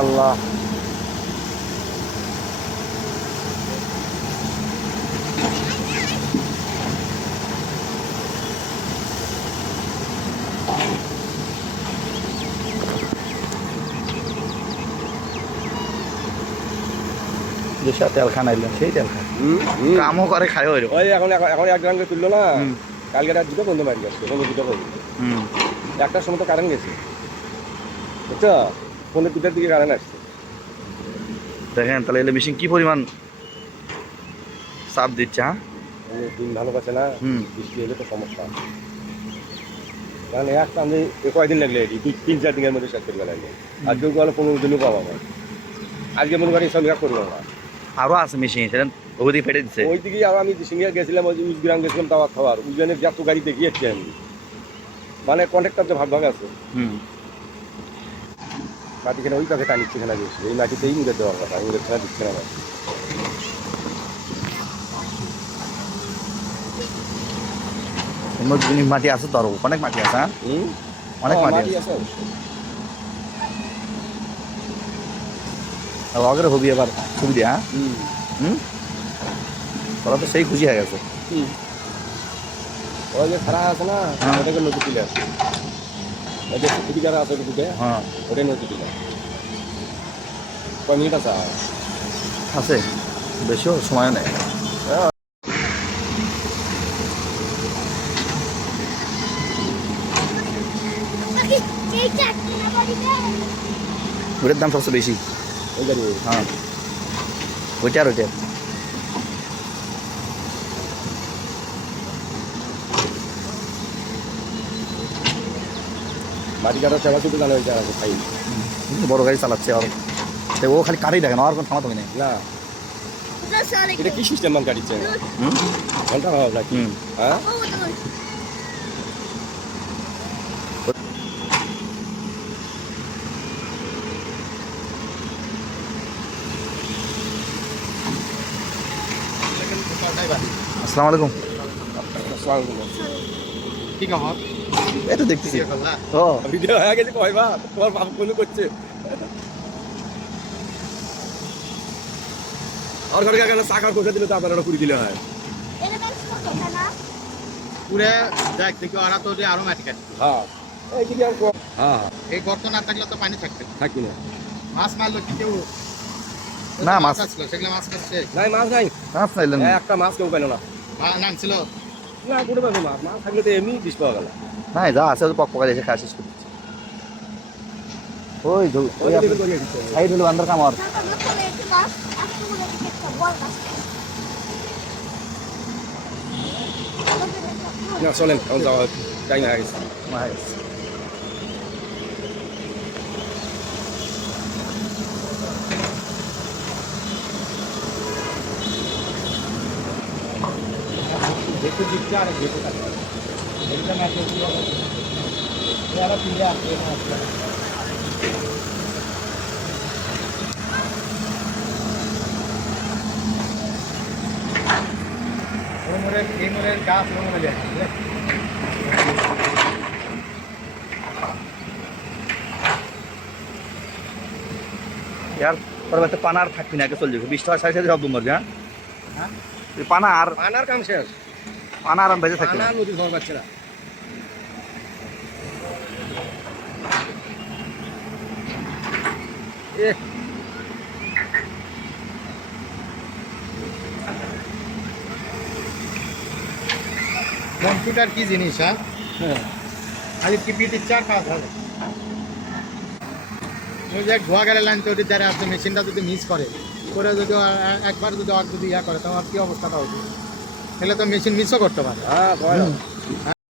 আল্লাহ দেশা তেল খানাইলেন সেই তেল খায়। কামও করে খায় ওই ওই এখন এখন এক গ্রামকে তুললো না কালকে রাত দুটো বন্ধু মারি গেছে দুটো করব একটার সময় তো কারেন্ট গেছে। বুঝছ? ফোনের দুটার দিকে কারেন্ট আসছে। দেখেন তাহলে এলে মেশিন কি পরিমাণ চাপ দিচ্ছে হ্যাঁ? দিন ভালো পাচ্ছে না বৃষ্টি হলে তো সমস্যা। কারণ এক আমি কয়দিন লাগলে এটি? দুই তিন চার দিনের মধ্যে শেষ করে লাগবে আজকে গেলে পনেরো দিনও পাবো না। আজকে মনে করি সব করব না। আরও আছে মেশিন সেটা ওদিকে ফেটে দিচ্ছে ওই দিকেই আর আমি সিঙ্গিয়া গেছিলাম ওই উজগ্রাম গেছিলাম দাওয়াত খাওয়ার। উজগ্রামের যত গাড়ি দেখিয়েছি আমি। মানে কন্ট্রাক্টর যে ভাগ ভাগ আছে। হুম। মাটি কেন ওই কাছে টানিচ্ছে কেনা দিয়েছে এই মাটিতেই মুদের দেওয়ার কথা মুদের খেলা দিচ্ছে না অন্য জিনিস মাটি আছে তো অনেক মাটি আছে হ্যাঁ? অনেক মাটি আছে। অবশ্যই। হবি এবার সুবিধা হ্যাঁ? হুম। তোরা তো সেই খুশি হয়ে গেছে। ওই যে খারাপ আছে না হ্যাঁ। ওটাকে নদী তুলে আছে। খুবই যারা আছে ওদিকে হ্যাঁ। ওটাই নদী তুলে কয় মিনিট আছে? আছে। বেশিও সময় নেই। ওটার দাম সবচেয়ে বেশি। ওই গাড়ি। হ্যাঁ। ওইটা আর কাটার সেবা শুধু হয়েছে আর খাই বড় গাড়ি চালাচ্ছে আর তো ও খালি কারেই দেখেন আর কোনো থামাতো নেই। না। এটা কি সিস্টেম মান গাড়ির হুম ঘণ্টা ভাব নাকি? হ্যাঁ? আসসালামু আলাইকুম। কি খবর? এই তো দেখতেছি। ও। ভিডিও হয়ে গেছে কয় বা তোমার বাপ ফোন করছে। আর ঘরে গেলে চাকার কোথা দিলে তো আপনারা কুড়ি দিলে হয়। পুরে দেখ দেখি ওরা তো আরও মাটি কাটছে। হ্যাঁ। এই হ্যাঁ। এই গর্ত না থাকলে তো পানি থাকবে না। না। মাছ মারলো কি কেউ না, মাছ- আসলো সেগুলো মাছ কাটছে। নাই মাছ নাই। মাছ নাইলেন একটা মাছ কেউ পেল না। মা- নামছিল। না কোনো পাবো মাছ মাছ থাকলে তো এমনি বিষ পাওয়া গেল। নাই যা আছে পক পকা এসে খাওয়া শেষ করে দিচ্ছে ওই সাইড হলো আন্দার কামার না চলেন এখন যাওয়া টাইম হয়ে গেছে মাইস দেখতে দিচ্ছে আর দেখতে গাছ ওই যায় ইয়ার পরবর্তী পানা থাকবি না আগে চলে যাবে বিশ টাকা সাড়ে সাড়ে সব দুম মারবি হ্যাঁ হ্যাঁ? এই পানা আর আনার কাম শেষ পানা আর বেঁচে নদীর এ। কম্পিউটার কি জিনিস হ্যাঁ? আজ টিপিটির চার কাজ হবে যে ধোয়া গেলে লাইন তো ওটির দ্বারা আসছে মেশিনটা যদি মিস করে করে যদি একবার যদি আর যদি ইয়া করে তোমার কি অবস্থাটা হবে? তাহলে তো মেশিন মিসও করতে পারে। হ্যাঁ